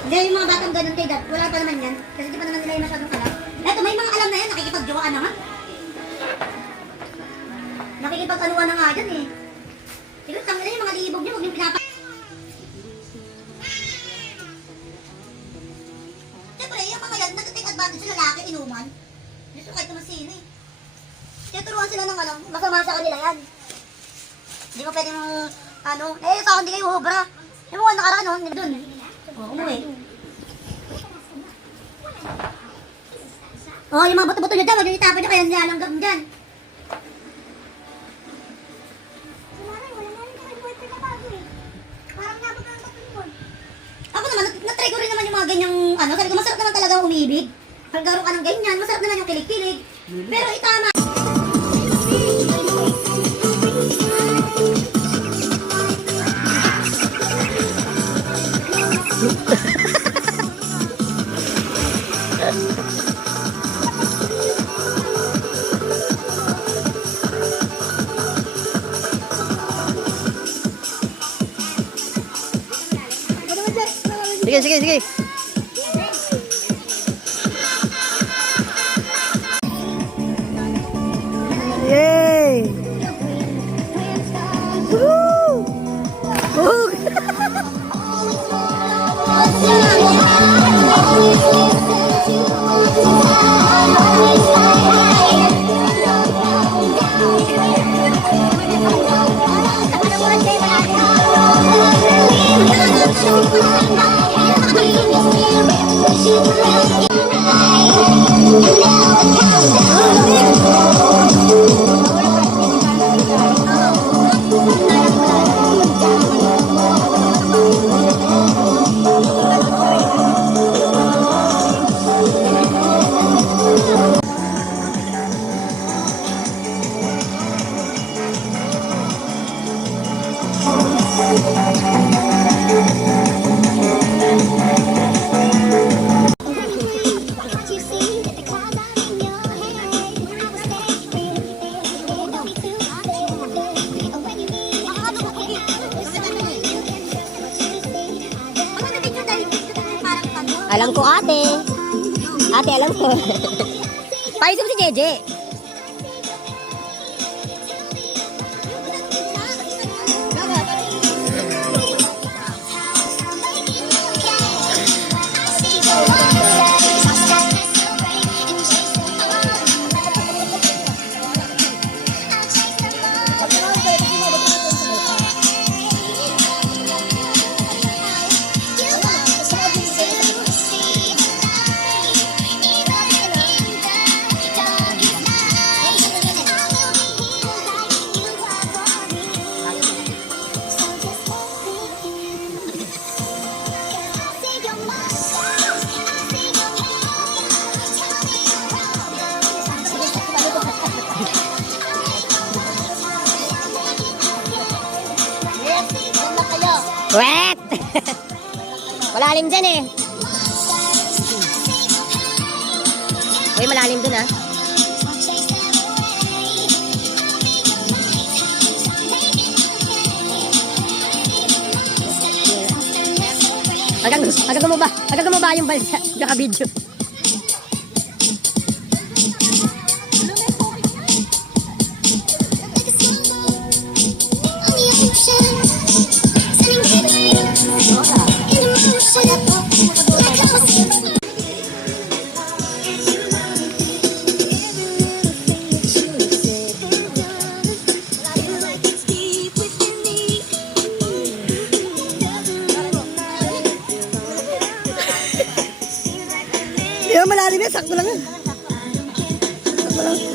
Hindi, yung mga batang ganun kay dad, wala pa naman yan. Kasi di pa naman nila yung masyadong alam. Eto, may mga alam na yan, nakikipag-jowa na nga. Nakikipag-anuwa na nga dyan eh. Siguro, tangin na yung mga liibog niyo, huwag yung pinapa... Siyempre, yung mga yan, nag-take advantage sa lalaki, inuman. Gusto kahit naman sino eh. Kaya turuan sila ng alam, masama sa kanila yan. Hindi mo pwede mong, ano, sa akin di kayo hubra. Yung mga nakaraan, no, doon. Umuwi. Yung mga buto-buto nyo dyan, huwag yung itapon nyo, kaya nilalanggam dyan. Ako naman, na-try ko rin naman yung mga ganyang, sabi ko, masarap naman talaga umibig. Pagkaro ka ng ganyan, masarap naman yung kilig-kilig. Pero itama. Sige, sige, sige. Yay! Woo! Woo! Alam ko ate. Ate, alam ko. Paisip si Jeje. Wet! Malalim dyan eh. Uy, malalim dun ah. Agad mo ba yung balsa? Naka-video. Malalim yan, sakto lang yan. Sakto lang.